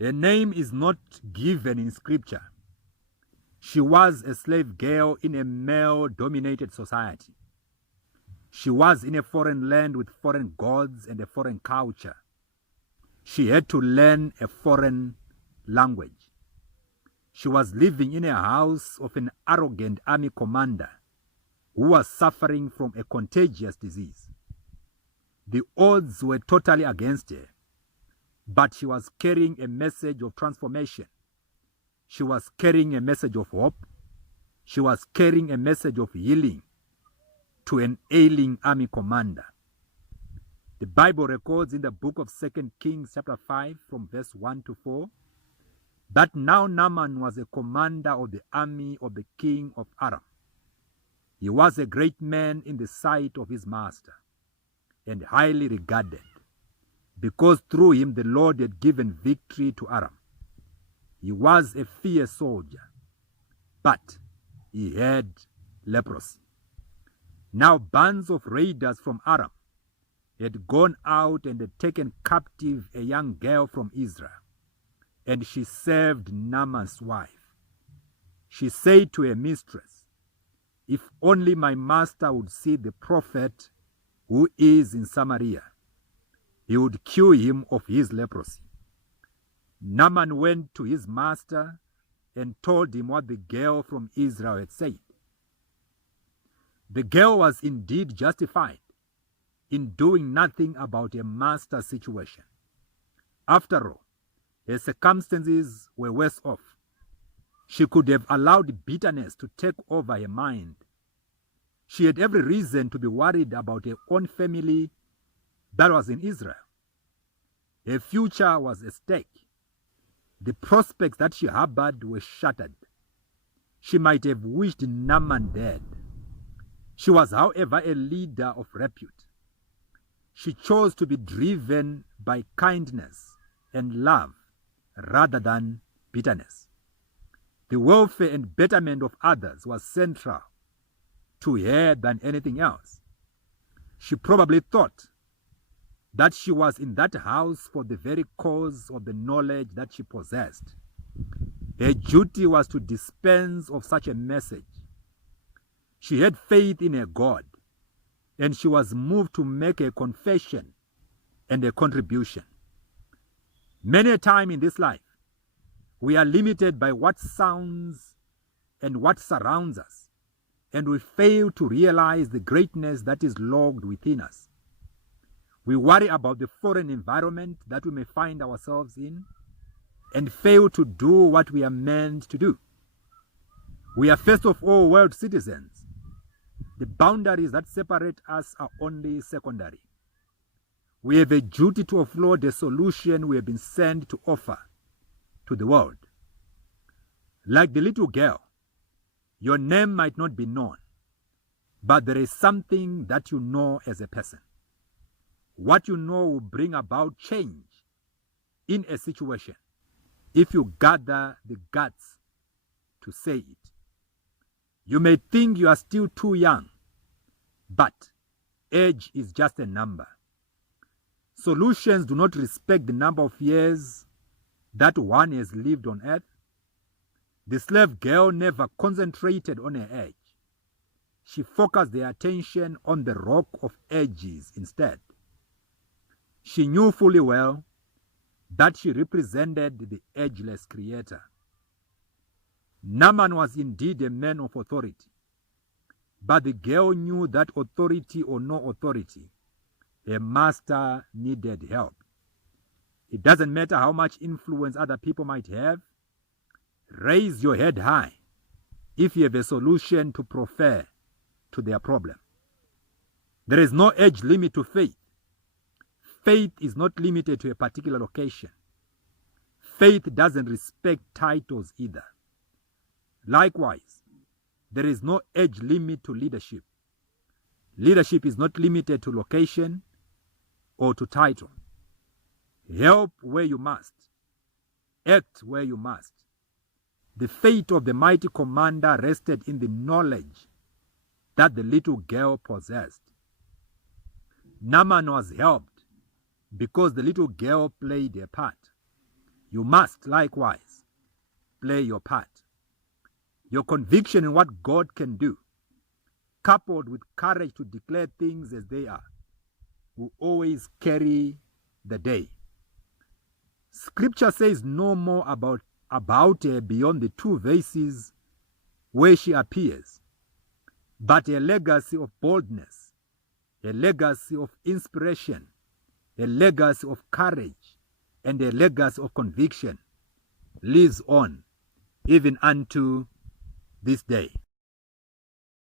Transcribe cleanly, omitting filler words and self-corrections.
Her name is not given in scripture. She was a slave girl in a male-dominated society. She was in a foreign land with foreign gods and a foreign culture. She had to learn a foreign language. She was living in a house of an arrogant army commander who was suffering from a contagious disease. The odds were totally against her, but she was carrying a message of transformation. She was carrying a message of hope. She was carrying a message of healing to an ailing army commander. The Bible records in the book of 2 Kings chapter 5 from verse 1 to 4 that now Naaman was a commander of the army of the king of Aram. He was a great man in the sight of his master and highly regarded, because through him the Lord had given victory to Aram. He was a fierce soldier, but he had leprosy. Now bands of raiders from Aram had gone out and had taken captive a young girl from Israel, and she served Naaman's wife. She said to her mistress, "If only my master would see the prophet who is in Samaria, he would cure him of his leprosy." Naaman went to his master and told him what the girl from Israel had said. The girl was indeed justified in doing nothing about her master's situation. After all, her circumstances were worse off. She could have allowed bitterness to take over her mind. She had every reason to be worried about her own family that was in Israel. Her future was at stake. The prospects that she harbored were shattered. She might have wished Naaman dead. She was, however, a leader of repute. She chose to be driven by kindness and love rather than bitterness. The welfare and betterment of others was central to her than anything else. She probably thought that she was in that house for the very cause of the knowledge that she possessed. Her duty was to dispense of such a message. She had faith in her God, and she was moved to make a confession and a contribution. Many a time in this life, we are limited by what sounds and what surrounds us, and we fail to realize the greatness that is logged within us. We worry about the foreign environment that we may find ourselves in and fail to do what we are meant to do. We are first of all world citizens. The boundaries that separate us are only secondary. We have a duty to offload the solution we have been sent to offer to the world. Like the little girl, your name might not be known, but there is something that you know as a person. What you know will bring about change in a situation if you gather the guts to say it. You may think you are still too young, but age is just a number. Solutions do not respect the number of years that one has lived on earth. The slave girl never concentrated on her age. She focused her attention on the rock of ages instead. She knew fully well that she represented the ageless Creator. Naaman was indeed a man of authority, but the girl knew that authority or no authority, her master needed help. It doesn't matter how much influence other people might have. Raise your head high if you have a solution to proffer to their problem. There is no age limit to faith. Faith is not limited to a particular location. Faith doesn't respect titles either. Likewise, there is no age limit to leadership. Leadership is not limited to location or to title. Help where you must. Act where you must. The fate of the mighty commander rested in the knowledge that the little girl possessed. Naaman was helped because the little girl played a part. You must likewise play your part. Your conviction in what God can do, coupled with courage to declare things as they are, will always carry the day. Scripture says no more about her beyond the 2 verses where she appears, but a legacy of boldness, a legacy of inspiration, a legacy of courage, and a legacy of conviction lives on even unto this day.